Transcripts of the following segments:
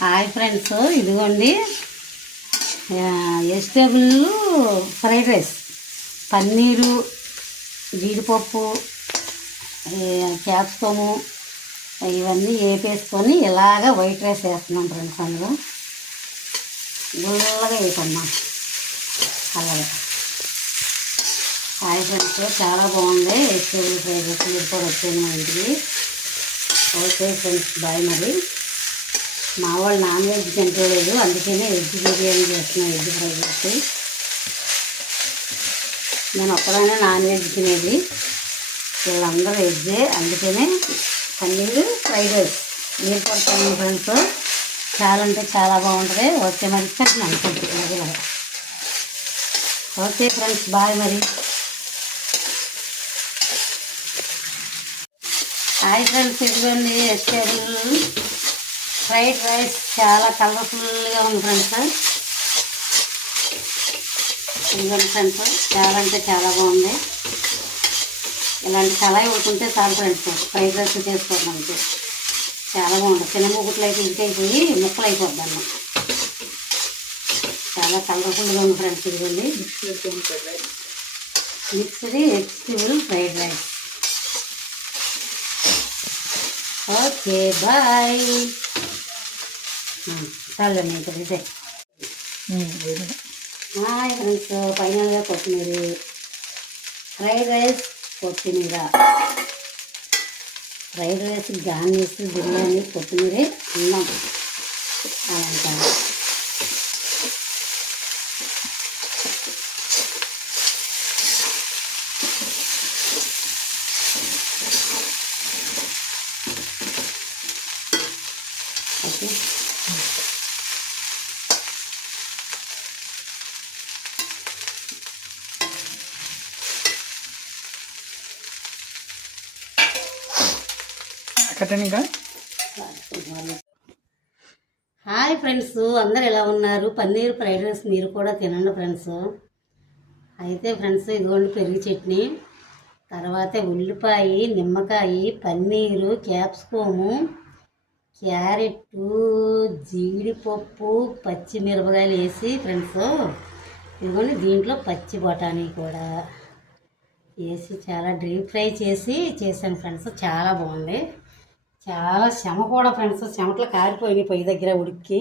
Hi friends, ఇదిగోండి vegetable fried rice. Paneer, జీడిపప్పు, capsicum ఇవన్నీ వేపేసుకొని ఇలాగ వైట్ రైస్ వేస్తున్నాం ఫ్రెండ్స్. అందులో గుల్లగా వేయకమ్మా అలాగే. హాయ్ ఫ్రెండ్స్, చాలా బాగుంది వెజిటేబుల్ ఫ్రైడ్ రైస్. మీరు కూడా వచ్చేది మా ఇంటికి. Okay friends, bye. మరి మా వాళ్ళు నాన్ వెజ్ తింటలేదు, అందుకనే వెజ్ బిర్యానీ చేస్తున్నాను, వెజ్ ఫ్రైడ్ రైస్. నేను ఒక్కడైనా నాన్ వెజ్ తినేది, వీళ్ళందరూ వెజ్జే, అందుకనే పన్నీరు ఫ్రైడ్ రైస్. మీరు కొడతాను ఫ్రెండ్స్, చాలా అంటే చాలా బాగుంటుంది. ఓకే మరి తింటున్నాను కొద్దిగా. Okay friends, bye. మరి హాయ్ ఫ్రెండ్స్, ఇదిగోండి వెజిటేబుల్ ఫ్రైడ్ రైస్. చాలా కలర్ఫుల్గా ఉంది ఫ్రెండ్స్. ఇదిగోండి ఫ్రెండ్స్, చాలా అంటే చాలా బాగుంది. ఇలాంటి కళాయి ఉడుకుంటే చాలు ఫ్రెండ్స్, ఫ్రైడ్ రైస్ చేసుకోవడానికి చాలా బాగుంటుంది. చిన్న ముగ్గుట్లు అయితే ఇంకైపోయి ముక్కలు అయిపోద్దాము. చాలా కలర్ఫుల్గా ఉంది ఫ్రెండ్స్. ఇదిగోండి mixed vegetable fried rice. Okay bye. చాలు ఇంకా ఇదే. హాయ్ ఫ్రెండ్స్, ఫైనల్గా కొత్తిమీర ఫ్రైడ్ రైస్, కొత్తిమీర ఫ్రైడ్ రైస్, గార్నిష్, బిర్యానీ, కొత్తిమీర, అన్నం అలా. ఓకే హాయ్ ఫ్రెండ్స్, అందరు ఎలా ఉన్నారు? పన్నీర్ ఫ్రైడ్ రైస్ మీరు కూడా తినండి ఫ్రెండ్స్. అయితే ఫ్రెండ్స్, ఇదిగోండి పెరుగు చట్నీ, తర్వాత ఉల్లిపాయ, నిమ్మకాయ, పన్నీరు, క్యాప్సికము, క్యారెట్టు, జీడిపప్పు, పచ్చిమిరపకాయలు వేసి ఫ్రెండ్స్, ఇదిగోండి దీంట్లో పచ్చి బఠానీ కూడా వేసి చాలా డీప్ ఫ్రై చేశాను ఫ్రెండ్స్. చాలా బాగుంది. చాలా శ్రమ కూడా ఫ్రెండ్స్, చెమటలు కారిపోయినాయి పొయ్యి దగ్గర ఉడికి,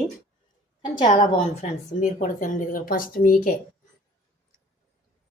కానీ చాలా బాగుంది ఫ్రెండ్స్. మీరు కూడా తినండి. ఇది ఫస్ట్ మీకే.